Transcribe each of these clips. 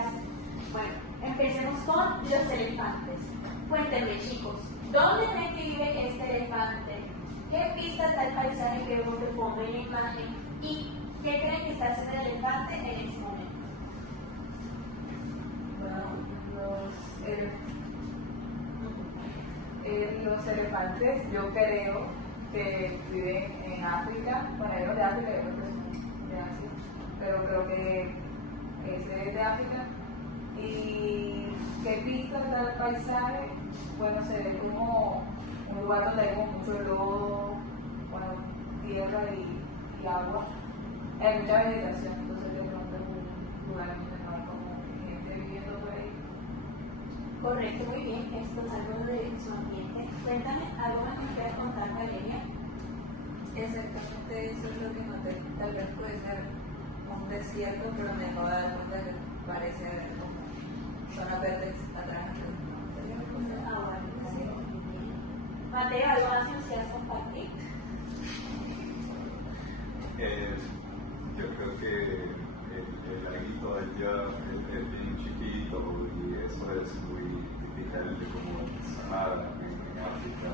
clase. Bueno, empecemos con los elefantes. Cuéntenme, chicos, ¿dónde creen que vive este elefante? ¿Qué pistas da el paisaje que vemos de fondo en la imagen? ¿Y qué creen que está haciendo el elefante en ese momento? Bueno, los elefantes yo creo que viven en África. Bueno, ellos de África, yo creo que son de Asia, pero creo que ese es de África. ¿Y qué pistas da el paisaje? Bueno, se ve como un lugar donde hay como mucho lodo, bueno, tierra y agua. Hay mucha vegetación, entonces de pronto es un lugar donde no hay como gente viviendo por ahí. Correcto, muy bien. Esto es algo de su ambiente. Cuéntame, ¿algo más que me quieras contar, Valeria? Exactamente eso es lo que noté. Tal vez puede ser un desierto, pero me acabo de dar cuenta que parece haber como zonas verdes atrás. Mateo, ¿algo más que nos quieras compartir? Yo creo que el laguito allá es bien chiquito y eso es muy typical de como el Sahara en África,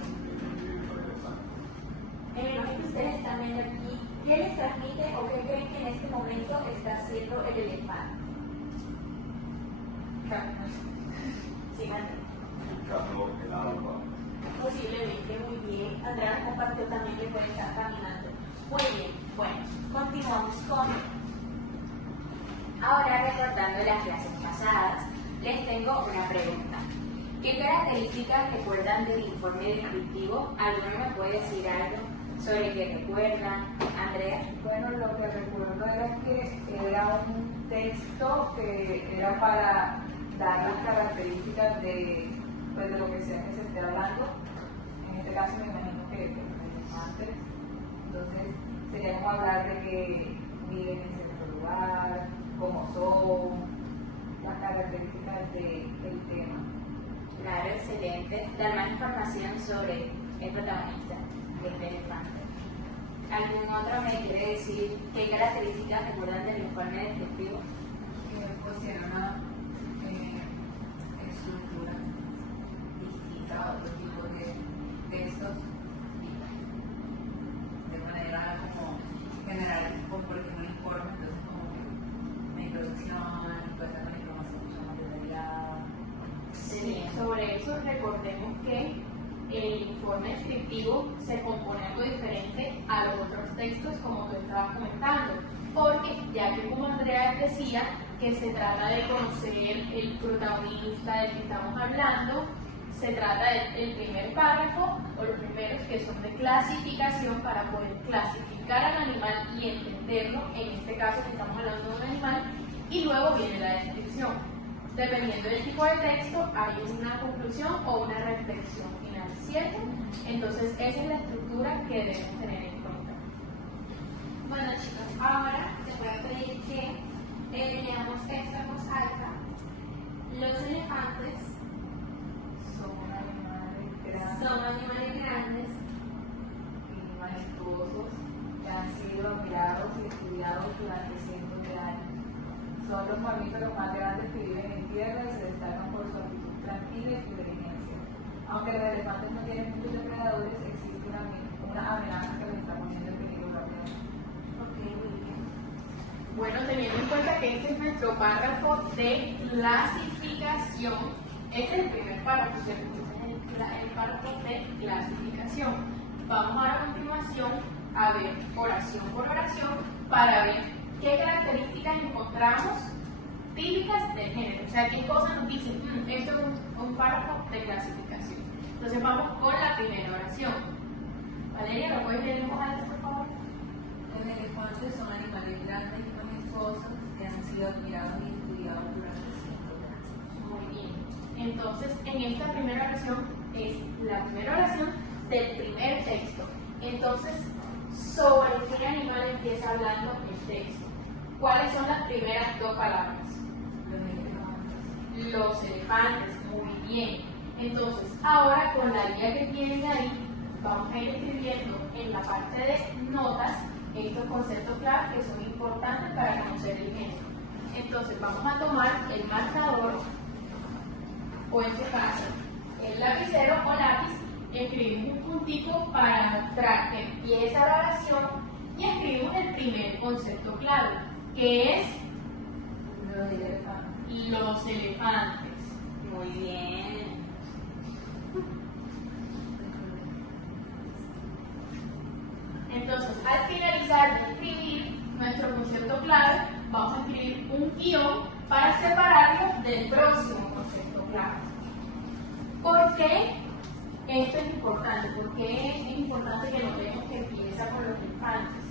donde viven los elefantes. En el momento que ustedes están viendo aquí, ¿qué les transmite o qué creen que en este momento está haciendo el elefante? Sí, Mateo. Buscando el agua. Posiblemente, muy bien. Andrea compartió también que puede estar caminando. Muy bien, bueno, continuamos con... Ahora, recordando las clases pasadas, les tengo una pregunta. ¿Qué características recuerdan del informe descriptivo? ¿Alguno me puede decir algo sobre qué recuerdan? Andrea. Bueno, lo que recuerdo era que era un texto que era para dar las características de, pues, de lo que sea que se esté hablando. En este caso me imagino que elefantes. Entonces sería como hablar de que viven en cierto lugar, cómo son, las características del tema. Claro, excelente. Dar más información sobre el protagonista, el elefante. ¿Algún otro me quiere decir qué características recuerdan del informe descriptivo? Que posee una estructura distinta a otro tipo de textos, de manera como general, como por ejemplo un informe, entonces como una introducción, cuenta con información mucho más detallada. Sí, sobre eso recordemos que el informe descriptivo se compone algo diferente a los otros textos como tú estabas comentando, porque ya que como Andrea decía que se trata de conocer el protagonista del que estamos hablando, se trata del primer párrafo o los primeros que son de clasificación para poder clasificar al animal y entenderlo, en este caso que estamos hablando de un animal, y luego viene la descripción. Dependiendo del tipo de texto, hay una conclusión o una reflexión final, ¿cierto? Entonces, esa es la estructura que debemos tener en cuenta. Bueno, chicos, ahora se puede pedir que leamos esto en voz alta. Los elefantes Son son animales grandes y majestuosos que han sido admirados y estudiados durante cientos de años. Son los mamíferos más grandes que viven en tierra y se destacan por su actitud tranquila y su inteligencia. Aunque los elefantes no tienen muchos depredadores, existe una amenaza que les está poniendo en peligro rápidamente. Ok, muy bien. Bueno, teniendo en cuenta que este es nuestro párrafo de clasificación, este es el primer párrafo, ¿cierto? Este es el párrafo de clasificación. Vamos ahora a continuación a ver oración por oración para ver qué características encontramos típicas del género. O sea, qué cosas nos dicen, esto es un párrafo de clasificación. Entonces vamos con la primera oración. Valeria, ¿lo puedes leer en voz alta, por favor? Los elefantes son animales grandes y majestuosos que han sido admirados y estudiados durante cientos de años. Muy bien. Entonces, en esta primera oración es la primera oración del primer texto. Entonces, ¿sobre qué animal empieza hablando el texto? ¿Cuáles son las primeras dos palabras? Los elefantes, muy bien. Entonces, ahora con la guía que tienen ahí, vamos a ir escribiendo en la parte de notas estos conceptos clave que son importantes para conocer el género. Entonces vamos a tomar el marcador, o en este caso el lapicero o lápiz, escribimos un puntito para mostrar que empieza la oración y escribimos el primer concepto clave, que es los elefantes. Muy bien. Entonces, al finalizar de escribir nuestro concepto clave, vamos a escribir un guión para separarlo del próximo concepto clave. ¿Por qué esto es importante? ¿Por qué es importante que notemos que empieza con los elefantes?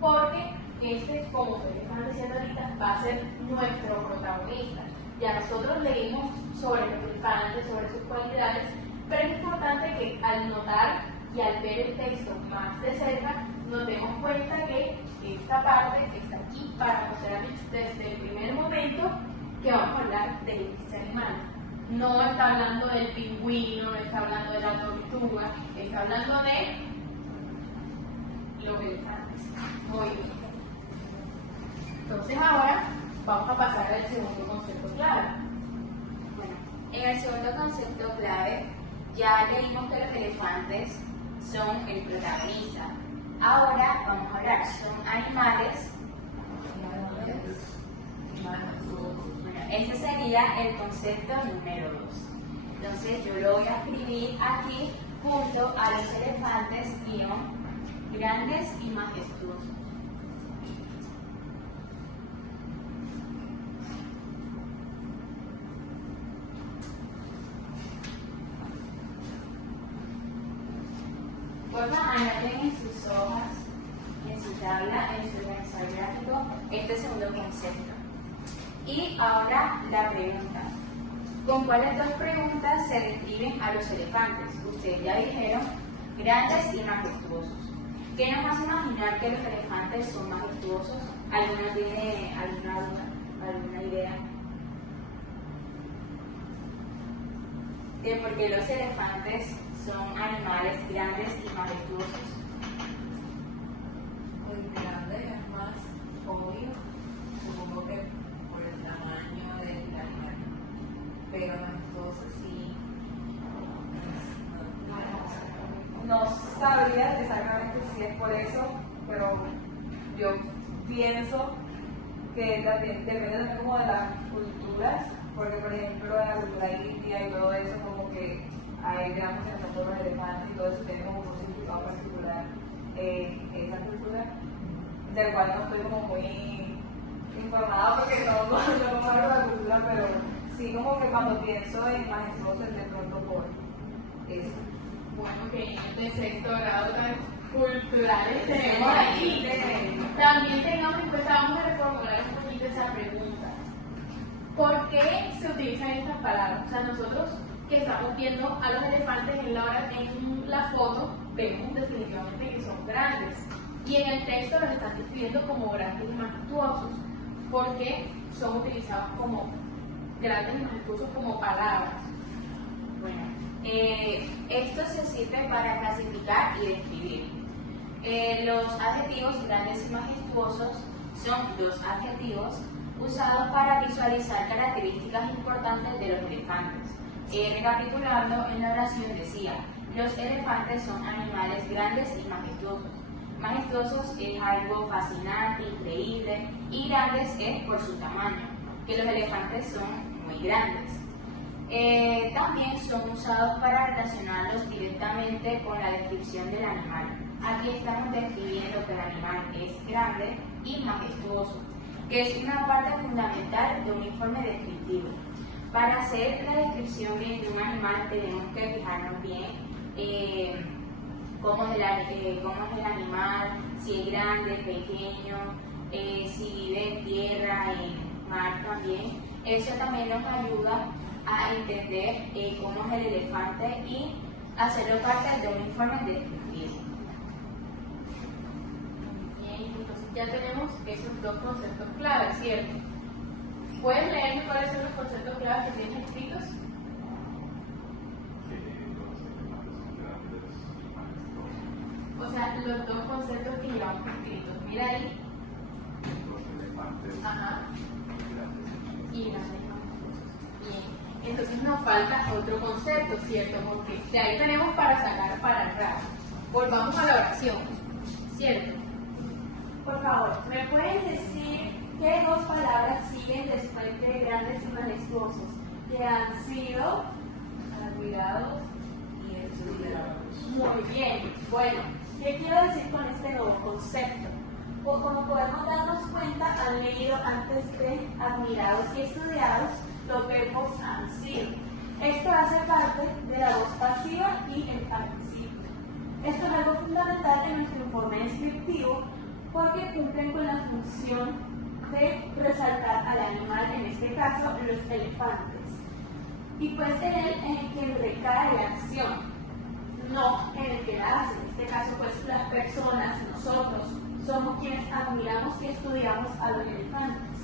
Porque este, como ustedes están diciendo ahorita, va a ser nuestro protagonista. Ya nosotros leímos sobre los elefantes, sobre sus cualidades, pero es importante que al notar y al ver el texto más de cerca, nos demos cuenta que esta parte está aquí para mostrarles desde el primer momento que vamos a hablar de este animal. No está hablando del pingüino, no está hablando de la tortuga, está hablando de los elefantes. Muy bien. Entonces ahora vamos a pasar al segundo concepto clave. Bueno, en el segundo concepto clave ya leímos que los elefantes son el protagonista. Ahora vamos a hablar, son animales. Bueno, ese sería el concepto número 2. Entonces yo lo voy a escribir aquí junto a los elefantes guión grandes y majestuosos. Porfa, anoten en sus hojas, en su tabla, en su ensayo gráfico, este segundo concepto. Y ahora la pregunta. ¿Con cuáles dos preguntas se describen a los elefantes? Ustedes ya dijeron grandes y majestuosos. ¿Qué nos hace imaginar que los elefantes son majestuosos? ¿Alguna tiene alguna duda, alguna idea? ¿De por qué los elefantes son animales grandes y majestuosos? Muy grande es más obvio, supongo que por el tamaño del animal, pero majestuoso sí. No sabría exactamente si es por eso, pero yo pienso que también depende también como de las culturas, porque por ejemplo en la cultura india y todo eso como que hay digamos en el los elefantes y todo eso tiene como un significado particular en esa cultura, del cual no estoy como muy informada porque no conozco la cultura, pero sí como que cuando pienso en majestuoso es de pronto por eso. Bueno, que de sexto grado tan culturales tenemos aquí. También tengamos en cuenta, vamos a reformular un poquito esa pregunta. ¿Por qué se utilizan estas palabras? O sea, nosotros que estamos viendo a los elefantes en la foto, vemos definitivamente que son grandes. Y en el texto los están describiendo como grandes y majestuosos, porque son utilizados como grandes y majestuosos como palabras. Bueno, esto se sirve para clasificar y describir. Los adjetivos grandes y majestuosos son dos adjetivos usados para visualizar características importantes de los elefantes. Recapitulando, en la oración decía, los elefantes son animales grandes y majestuosos. Majestuosos es algo fascinante, increíble, y grandes es por su tamaño, que los elefantes son muy grandes. También son usados para relacionarlos directamente con la descripción del animal. Aquí estamos describiendo que el animal es grande y majestuoso, que es una parte fundamental de un informe descriptivo. Para hacer la descripción bien de un animal tenemos que fijarnos bien cómo es el animal, si es grande, pequeño, si vive en tierra, en mar también. Eso también nos ayuda a entender cómo es el elefante y hacerlo parte de un informe descriptivo. Bien, entonces ya tenemos esos dos conceptos claves, ¿cierto? ¿Pueden leerme cuáles son los conceptos claves que tienen escritos? O sea, los dos conceptos que llevamos escritos. Mira ahí. elefantes Ajá. grandes. Y grandes mamíferos. Bien. Entonces nos falta otro concepto, ¿cierto? Porque de ahí tenemos para sacar para el rato. Volvamos a la oración, ¿cierto? Por favor, ¿me pueden decir qué dos palabras siguen después de grandes y majestuosos? Que han sido Admirados y estudiados. muy bien. Bueno, ¿qué quiero decir con este nuevo concepto? Pues como podemos darnos cuenta, han leído antes de admirados y estudiados, los verbos han sido. Esto hace parte de la voz pasiva y el participio. Esto es algo fundamental en nuestro informe descriptivo porque cumplen con la función de resaltar al animal, en este caso los elefantes. Y pues en él es en quien recae la acción, no en el que la hace. En este caso, pues las personas, nosotros, somos quienes admiramos y estudiamos a los elefantes.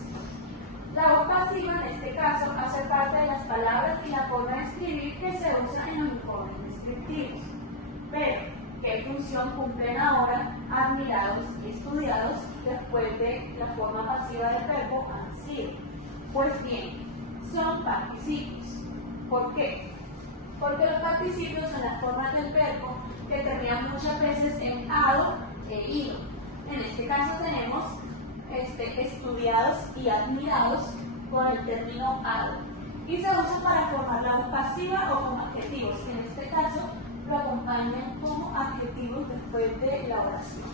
La voz pasiva, en este caso, hace parte de las palabras y la forma de escribir que se usa en los informes descriptivos. Pero, ¿qué función cumplen ahora admirados y estudiados después de la forma pasiva del verbo han sido? Pues bien, son participios. ¿Por qué? Porque los participios son las formas del verbo que terminan muchas veces en ado e ido. En este caso tenemos estudiados y admirados con el término ado. Y se usa para formar la voz pasiva o como adjetivos. En este caso lo acompañan como adjetivos después de la oración.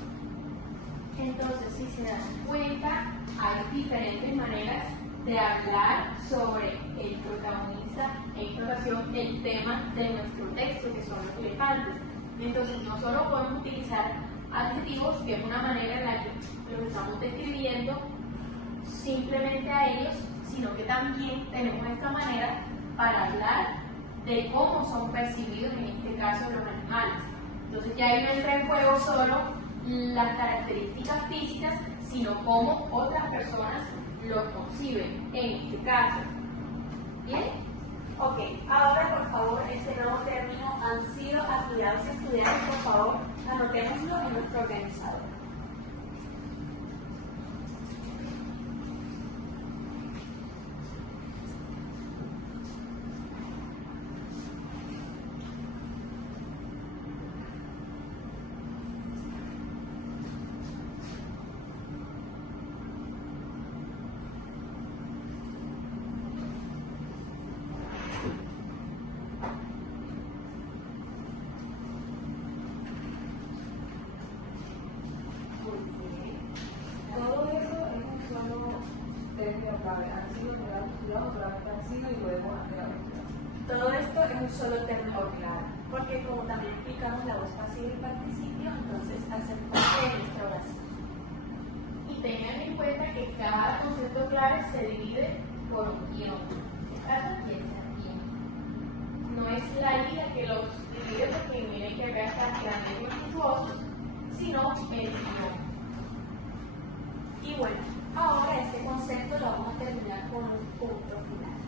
Entonces, si se dan cuenta, hay diferentes maneras de hablar sobre el protagonista, en esta ocasión, el tema de nuestro texto, que son los elefantes. Entonces, no solo podemos utilizar adjetivos, que es una manera en la que los estamos describiendo simplemente a ellos, sino que también tenemos esta manera para hablar de cómo son percibidos, en este caso, los animales. Entonces, ya ahí no entra en juego solo las características físicas, sino cómo otras personas lo conciben, en este caso. ¿Bien? Ok, ahora por favor, este nuevo término han sido admirados y estudiados, por favor, anotémoslo en nuestro organizador. Todo eso es un solo término clave. Han sido admirados y estudiados, solamente han sido y luego admirados y estudiados. Todo esto es un solo término clave, porque como también explicamos la voz pasiva y participio, entonces hacen parte de nuestra oración. Y tengan en cuenta que cada concepto clave se divide por un guión. Cada pieza bien. No es la guía que los divide, porque miren que acá están grandes y majestuosos, sino el guión. Y bueno, ahora este concepto lo vamos a terminar con un punto final.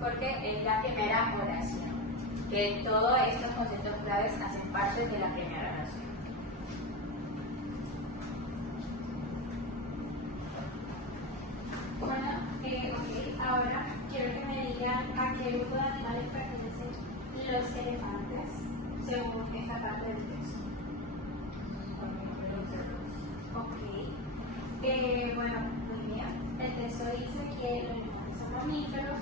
Porque es la primera oración, que todos estos conceptos claves hacen parte de la primera oración. Bueno, ok, ahora quiero que me digan a qué grupo de animales pertenecen los elefantes, según esta parte del texto. Ok, bueno, muy bien. El texto dice que los elefantes son mamíferos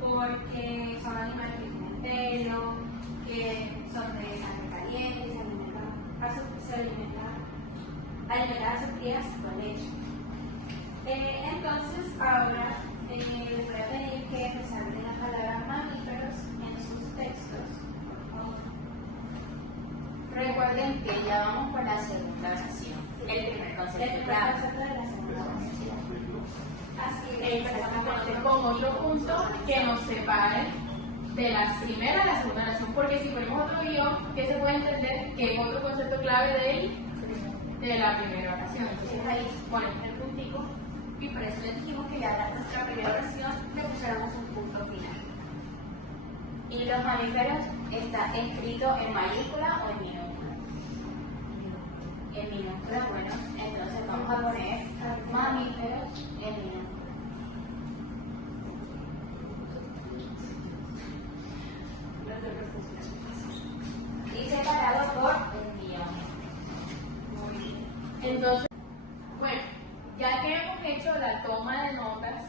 porque son animales que tienen pelo, que son de sangre caliente, se alimentan a sus crías con leche. Entonces, ahora les voy a pedir que resalten la palabra mamíferos en sus textos, por favor. Recuerden que ya vamos por la segunda oración, el primer El concepto primer clave. concepto de la segunda oración. Así es, Exactamente, con otro punto que nos separe de la primera a la segunda oración, porque si ponemos otro guión, ¿qué se puede entender? Que es otro concepto clave de la primera oración. Entonces ahí ponen el puntico y por eso les dijimos que ya en nuestra primera oración le pusiéramos un punto final. Y los mamíferos está escrito en mayúscula o en minúscula. En minúscula, bueno, entonces vamos a poner mamíferos en y separado por envión. Muy bien. Entonces, bueno, ya que hemos hecho la toma de notas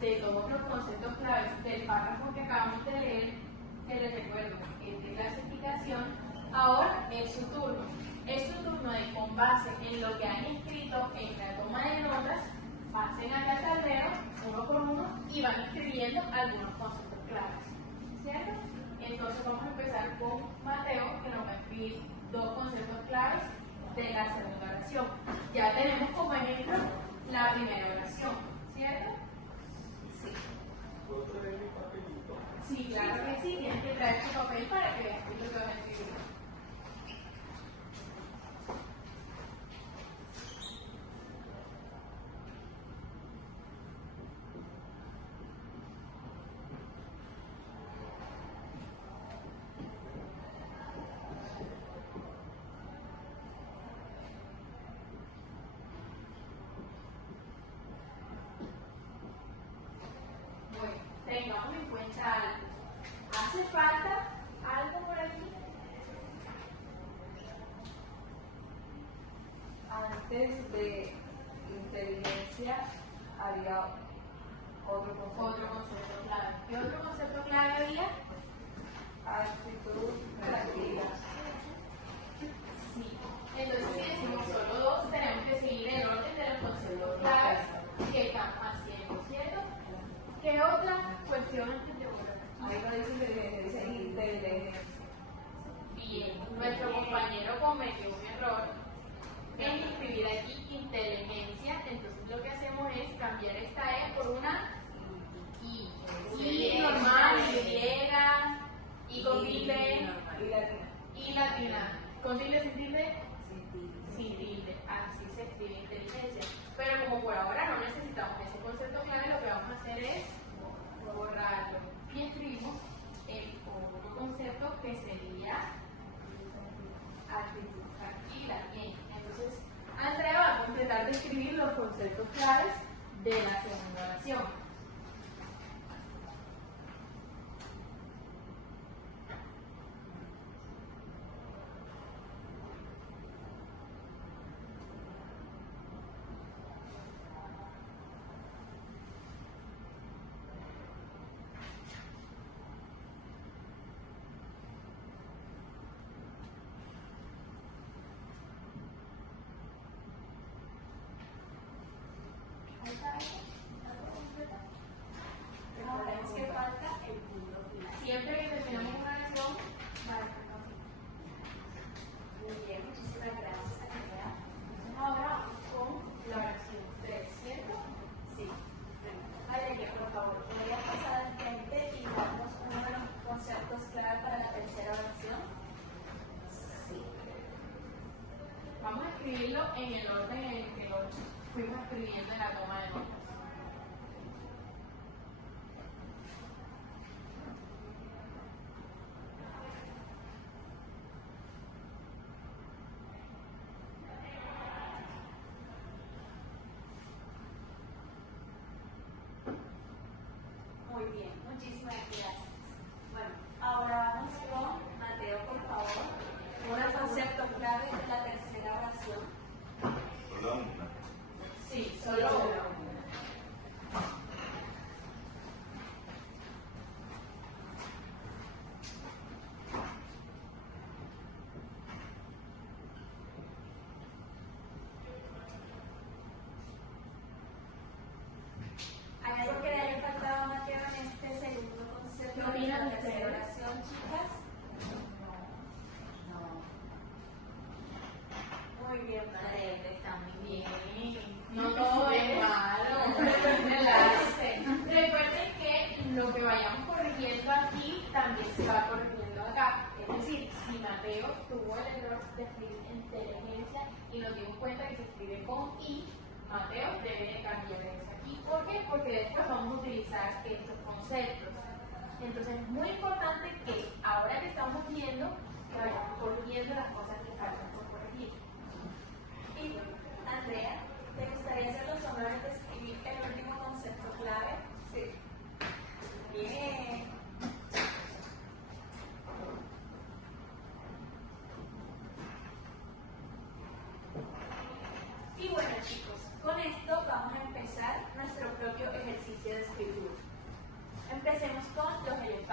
de todos los conceptos claves del párrafo que acabamos de leer, que les recuerdo es de clasificación, ahora es su turno. Es su turno de, con base en lo que han escrito en la toma de notas, pasen acá al tablero uno por uno y van escribiendo algunos conceptos claves. ¿Cierto? Entonces vamos a empezar con Mateo, que nos va a escribir dos conceptos claves de la segunda oración. Ya tenemos como ejemplo la primera oración, ¿cierto? Sí. ¿Puedo traer mi papelito? Sí, claro que sí, tienes que traer tu papel para que veas qué es lo que vas a escribir. Bueno, tengamos en cuenta algo. ¿Hace falta algo por aquí? Antes de inteligencia había otro concepto. Otro concepto clave. ¿Qué otro concepto clave había? Actitud, práctica. Sí. Entonces, si decimos solo dos, tenemos que seguir el orden de los conceptos claves que estamos haciendo, ¿cierto? ¿Qué otra cuestión antes de volver? Ahí no dice inteligencia, dice inteligencia. Bien, nuestro compañero cometió un error en escribir aquí inteligencia, entonces lo que hacemos es cambiar esta E por una I. I normal, Y con tilde, Y latina. I latina. ¿Con tilde sin tilde? Sí, Sin tilde. Así se escribe inteligencia. Pero como por ahora no necesitamos ese concepto clave, lo que vamos a hacer es borrarlo. Y escribimos el otro concepto que sería actitud tranquila. Bien, entonces Andrea va a completar de escribir los conceptos claves de la segunda oración. Recordemos que falta el punto final. Siempre que terminamos una oración, marcamos. Muy bien, muchísimas gracias, Andrea. Entonces ahora vamos con la oración 3, ¿cierto? Sí. Valeria, por favor, ¿podrías pasar al frente y darnos uno de los conceptos clave para la tercera oración? Sí. Vamos a escribirlo en el orden en el que lo fuimos escribiendo en la toma de notas. Muy bien, muchísimas gracias. Bueno, ahora vamos con Mateo, por favor. Un concepto clave de la tercera oración. Solo una. Sí, solo uno. ¿Hay algo que le haya faltado a Mateo en este segundo concepto ¿Qué de opinan la tercera ustedes? oración, chicas? Muy bien, Mateo. Está muy bien. No todo es malo. Relájense. Recuerden que lo que vayamos corrigiendo aquí también se va corrigiendo acá. Es decir, si Mateo tuvo el error de escribir inteligencia y nos dimos cuenta que se escribe con I, Mateo debe de cambiar eso aquí. ¿Por qué? Porque después vamos a utilizar estos conceptos. Entonces es muy importante que ahora que estamos viendo, que vayamos corrigiendo las cosas que faltan por corregir. Y Andrea, empecemos con los elefantes.